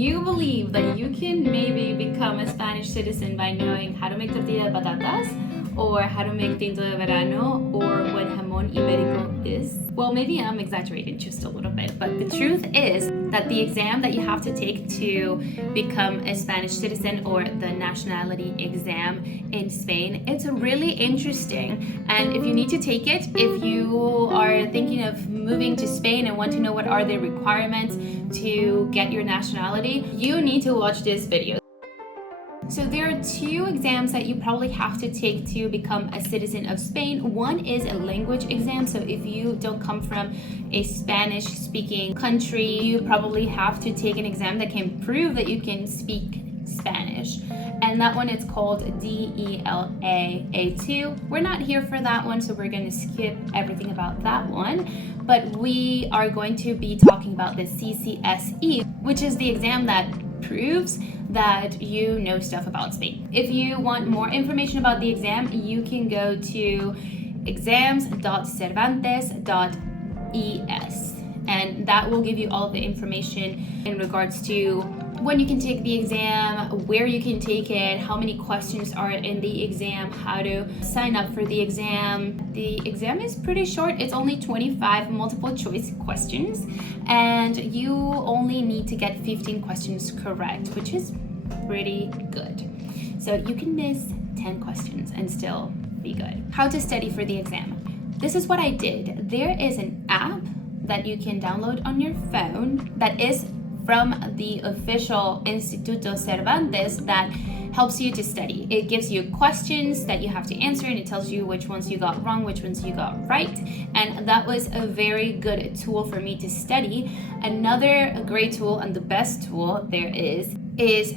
You believe that you can maybe become a Spanish citizen by knowing how to make tortilla de patatas, or how to make tinto de verano, or what jamón ibérico is? Well, maybe I'm exaggerating just a little bit, but the truth is that the exam that you have to take to become a Spanish citizen, or the nationality exam in Spain, it's really interesting. And if you need to take it, if you are thinking of moving to Spain and want to know what are the requirements to get your nationality, you need to watch this video. So there are two exams that you probably have to take to become a citizen of Spain. One is a language exam. So if you don't come from a Spanish-speaking country, you probably have to take an exam that can prove that you can speak Spanish. And that one is called DELA A2. We're not here for that one, so we're going to skip everything about that one. But we are going to be talking about the CCSE, which is the exam that proves that you know stuff about Spain. If you want more information about the exam, you can go to exams.cervantes.es, and that will give you all of the information in regards to when you can take the exam, where you can take it, how many questions are in the exam, how to sign up for the exam. The exam is pretty short. It's only 25 multiple choice questions, and you only need to get 15 questions correct, which is pretty good. So you can miss 10 questions and still be good. How to study for the exam. This is what I did. There is an app that you can download on your phone that is from the official Instituto Cervantes that helps you to study. It gives you questions that you have to answer, and it tells you which ones you got wrong, which ones you got right. And that was a very good tool for me to study. Another great tool, and the best tool there is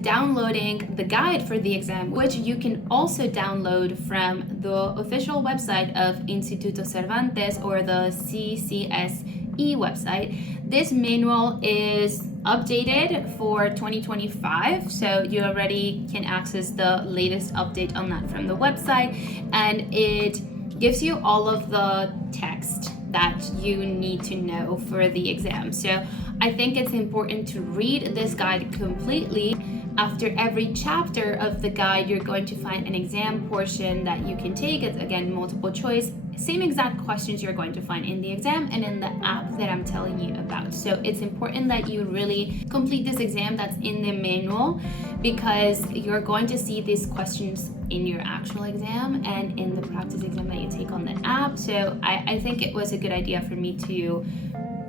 downloading the guide for the exam, which you can also download from the official website of Instituto Cervantes or the CCSE website. This manual is updated for 2025, so you already can access the latest update on that from the website, and it gives you all of the text that you need to know for the exam. So I think it's important to read this guide completely. After every chapter of the guide, you're going to find an exam portion that you can take. It's again multiple choice, same exact questions you're going to find in the exam and in the app that I'm telling you about. So it's important that you really complete this exam that's in the manual, because you're going to see these questions in your actual exam and in the practice exam that you take on the app. So I think it was a good idea for me to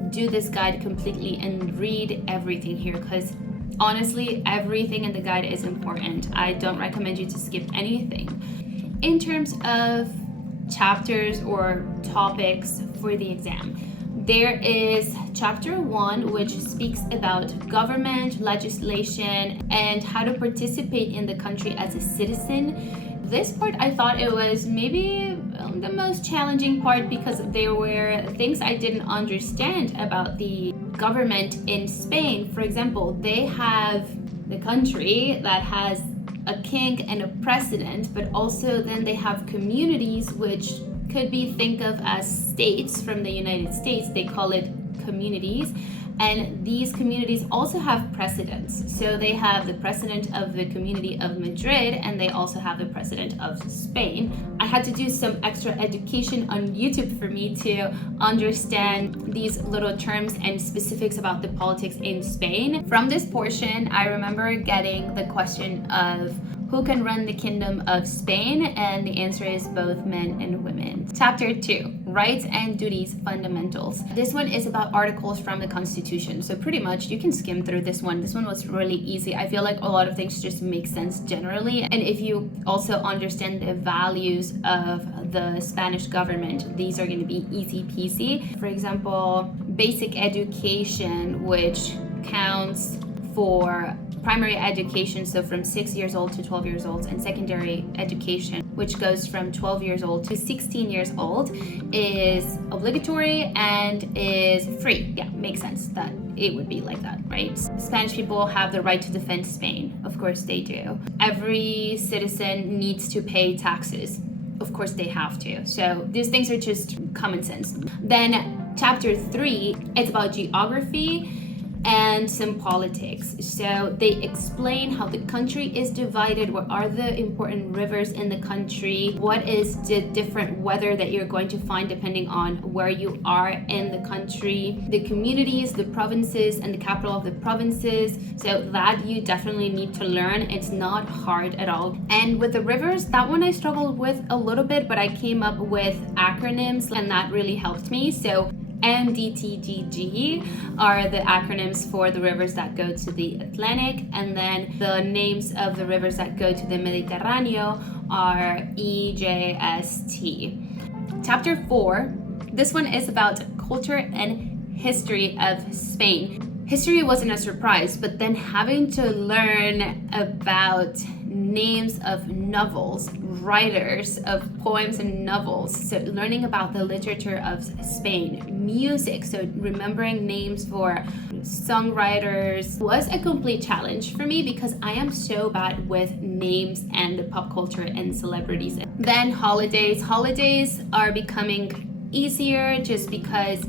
do this guide completely and read everything here, because honestly, everything in the guide is important. I don't recommend you to skip anything. In terms of chapters or topics for the exam, there is chapter 1, which speaks about government, legislation, and how to participate in the country as a citizen. This part, I thought it was maybe the most challenging part, because there were things I didn't understand about the government in Spain. For example, they have the country that has a king and a president, but also then they have communities, which could be think of as states from the United States. They call it communities. And these communities also have presidents. So they have the president of the community of Madrid, and they also have the president of Spain. I had to do some extra education on YouTube for me to understand these little terms and specifics about the politics in Spain. From this portion, I remember getting the question of who can run the kingdom of Spain, and the answer is both men and women. Chapter 2, Rights and Duties Fundamentals. This one is about articles from the Constitution, so pretty much you can skim through this one. This one was really easy. I feel like a lot of things just make sense generally, and if you also understand the values of the Spanish government, these are going to be easy peasy. For example, basic education, which counts for primary education, so from 6 years old to 12 years old, and secondary education, which goes from 12 years old to 16 years old, is obligatory and is free. Yeah, makes sense that it would be like that, right? Spanish people have the right to defend Spain. Of course they do. Every citizen needs to pay taxes. Of course they have to. So these things are just common sense. Then chapter 3, it's about geography. and some politics. So they explain how the country is divided, what are the important rivers in the country, what is the different weather that you're going to find depending on where you are in the country, the communities, the provinces, and the capital of the provinces. So that you definitely need to learn. It's not hard at all. And with the rivers, that one I struggled with a little bit, but I came up with acronyms and that really helped me. So MDTGG are the acronyms for the rivers that go to the Atlantic, and then the names of the rivers that go to the Mediterranean are EJST. Chapter 4, this one is about culture and history of Spain. History wasn't a surprise, but then having to learn about names of novels, writers of poems and novels, so learning about the literature of Spain, music, so remembering names for songwriters was a complete challenge for me because I am so bad with names and the pop culture and celebrities. Then holidays. Holidays are becoming easier just because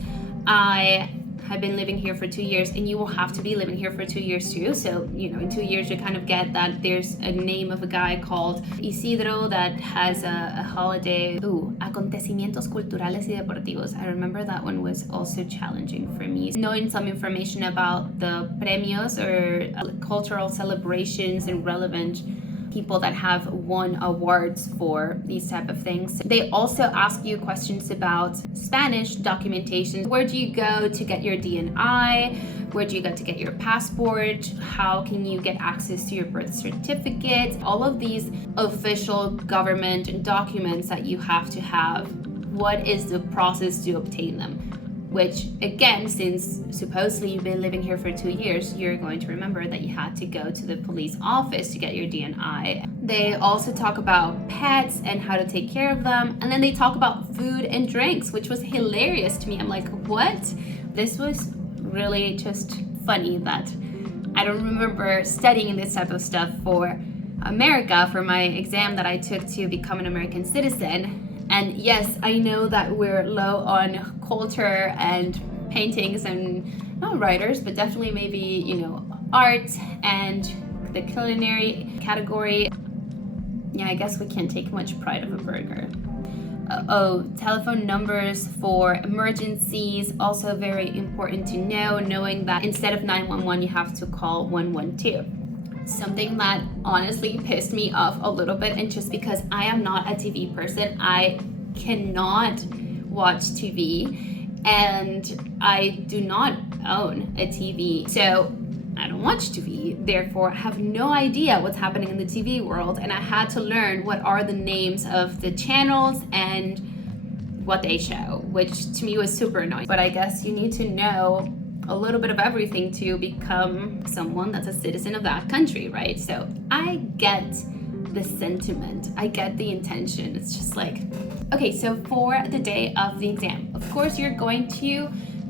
I have been living here for 2 years, and you will have to be living here for 2 years too. So, you know, in 2 years you kind of get that there's a name of a guy called Isidro that has a holiday. Acontecimientos culturales y deportivos. I remember that one was also challenging for me. Knowing some information about the premios or cultural celebrations and relevant people that have won awards for these type of things. They also ask you questions about Spanish documentation. Where do you go to get your DNI? Where do you go to get your passport? How can you get access to your birth certificate? All of these official government documents that you have to have. What is the process to obtain them? Which, again, since supposedly you've been living here for 2 years, you're going to remember that you had to go to the police office to get your DNI. They also talk about pets and how to take care of them. And then they talk about food and drinks, which was hilarious to me. I'm like, what? This was really just funny that I don't remember studying this type of stuff for America for my exam that I took to become an American citizen. And yes, I know that we're low on culture and paintings and not writers, but definitely maybe, you know, art and the culinary category. Yeah, I guess we can't take much pride of a burger. Telephone numbers for emergencies, also very important to know, knowing that instead of 911, you have to call 112. Something that honestly pissed me off a little bit, and just because I am not a TV person, I cannot watch TV, and I do not own a TV, so I don't watch TV, therefore I have no idea what's happening in the TV world, and I had to learn what are the names of the channels and what they show, which to me was super annoying. But I guess you need to know a little bit of everything to become someone that's a citizen of that country, right? So I get the sentiment, I get the intention. It's just like, okay, so for the day of the exam, of course you're going to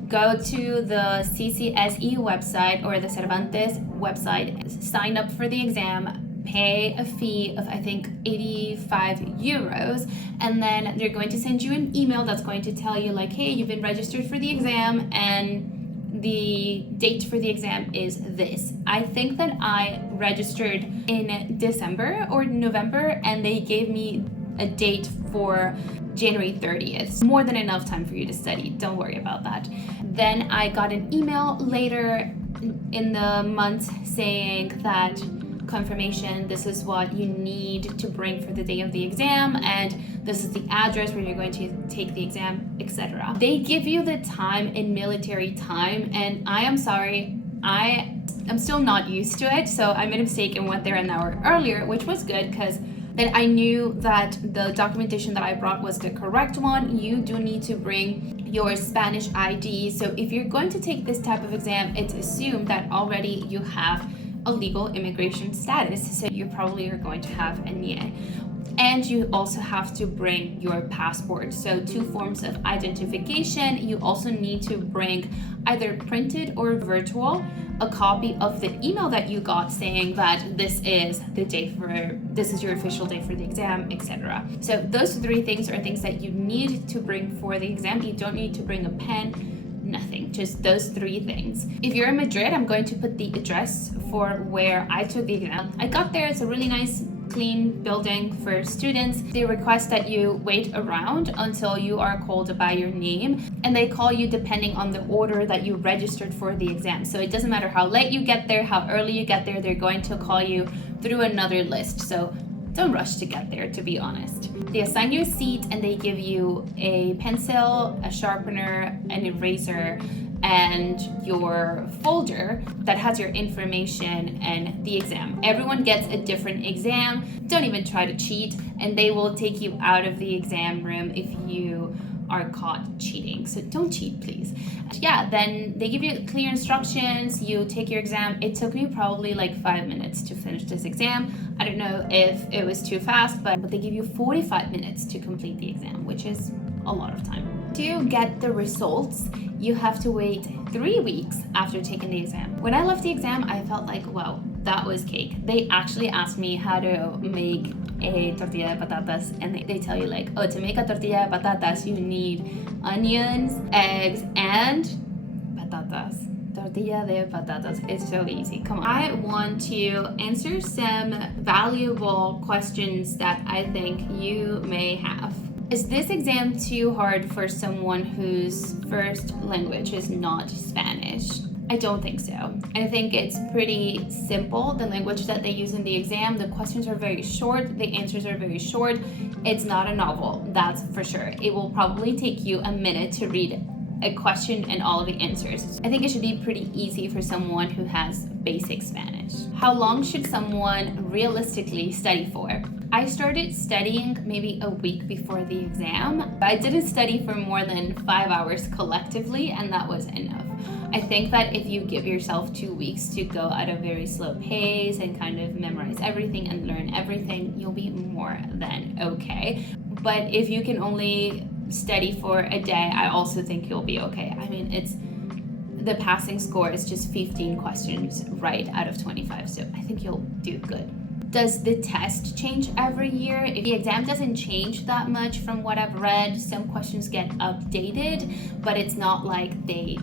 go to the CCSE website or the Cervantes website, sign up for the exam, pay a fee of I think 85 euros, and then they're going to send you an email that's going to tell you like, hey, you've been registered for the exam and the date for the exam is this. I think that I registered in December or November, and they gave me a date for January 30th. More than enough time for you to study. Don't worry about that. Then I got an email later in the month saying that confirmation, this is what you need to bring for the day of the exam, and this is the address where you're going to take the exam, etc. They give you the time in military time, and I am sorry, I'm still not used to it, so I made a mistake and went there an hour earlier, which was good because then I knew that the documentation that I brought was the correct one. You do need to bring your Spanish ID, so if you're going to take this type of exam, it's assumed that already you have a legal immigration status, so you probably are going to have a NIE. And you also have to bring your passport. So 2 forms of identification. You also need to bring either printed or virtual a copy of the email that you got saying that this is your official day for the exam, etc. So those 3 things are things that you need to bring for the exam. You don't need to bring a pen, nothing. thing, just those 3 things. If you're in Madrid, I'm going to put the address for where I took the exam. I got there, it's a really nice clean building for students. They request that you wait around until you are called by your name, and they call you depending on the order that you registered for the exam. So it doesn't matter how late you get there, how early you get there, they're going to call you through another list. So don't rush to get there, to be honest. They assign you a seat and they give you a pencil, a sharpener, an eraser, and your folder that has your information and the exam. Everyone gets a different exam. Don't even try to cheat, and they will take you out of the exam room if you are caught cheating. So don't cheat, please. Yeah, then they give you clear instructions. You take your exam. It took me probably like 5 minutes to finish this exam. I don't know if it was too fast, but they give you 45 minutes to complete the exam, which is a lot of time. To get the results, you have to wait 3 weeks after taking the exam. When I left the exam, I felt like, wow, that was cake. They actually asked me how to make a tortilla de patatas, and they tell you like, oh, to make a tortilla de patatas, you need onions, eggs, and patatas. Tortilla de patatas. It's so easy. Come on. I want to answer some valuable questions that I think you may have. Is this exam too hard for someone whose first language is not Spanish? I don't think so. I think it's pretty simple, the language that they use in the exam. The questions are very short, the answers are very short. It's not a novel, that's for sure. It will probably take you a minute to read a question and all of the answers. I think it should be pretty easy for someone who has basic Spanish. How long should someone realistically study for? I started studying maybe a week before the exam. I didn't study for more than 5 hours collectively, and that was enough. I think that if you give yourself 2 weeks to go at a very slow pace and kind of memorize everything and learn everything, you'll be more than okay. But if you can only study for a day, I also think you'll be okay. I mean, the passing score is just 15 questions right out of 25, so I think you'll do good. Does the test change every year? If the exam doesn't change that much from what I've read, some questions get updated, but it's not like they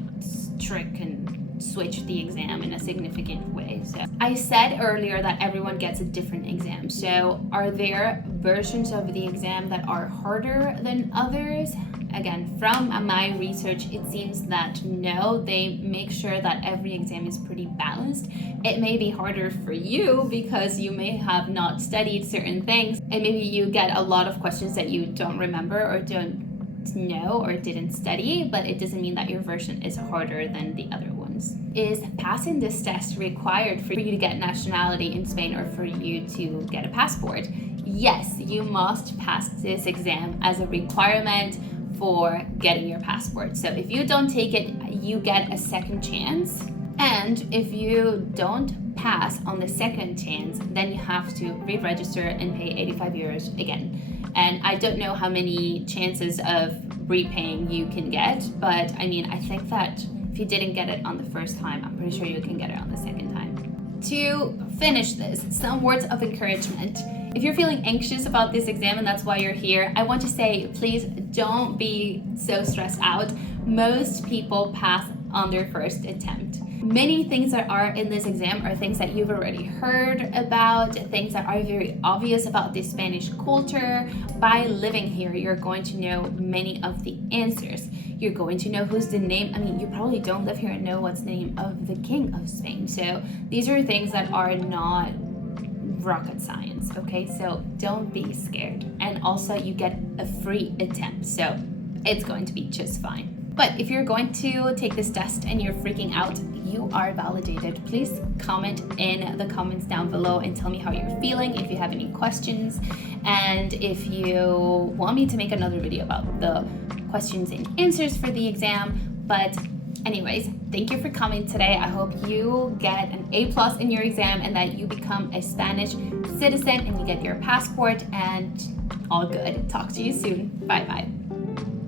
trick and switch the exam in a significant way. So I said earlier that everyone gets a different exam. So are there versions of the exam that are harder than others? Again, from my research, it seems that no, they make sure that every exam is pretty balanced. It may be harder for you because you may have not studied certain things, and maybe you get a lot of questions that you don't remember or don't know or didn't study, but it doesn't mean that your version is harder than the other ones. Is passing this test required for you to get nationality in Spain or for you to get a passport? Yes, you must pass this exam as a requirement for getting your passport. So if you don't take it, you get a second chance. And if you don't pass on the second chance, then you have to re-register and pay 85 euros again. And I don't know how many chances of repaying you can get, but I mean, I think that if you didn't get it on the first time, I'm pretty sure you can get it on the second time. To finish this, some words of encouragement. If you're feeling anxious about this exam and that's why you're here, I want to say, please don't be so stressed out. Most people pass on their first attempt. Many things that are in this exam are things that you've already heard about, things that are very obvious about the Spanish culture. By living here, you're going to know many of the answers. You're going to know who's the name. I mean, you probably don't live here and know what's the name of the king of Spain. So these are things that are not rocket science, okay? So don't be scared. And also you get a free attempt, so it's going to be just fine. But if you're going to take this test and you're freaking out, you are validated. Please comment in the comments down below and tell me how you're feeling, if you have any questions, and if you want me to make another video about the questions and answers for the exam. But anyways, thank you for coming today. I hope you get an A+ in your exam and that you become a Spanish citizen and you get your passport, and all good. Talk to you soon. Bye bye.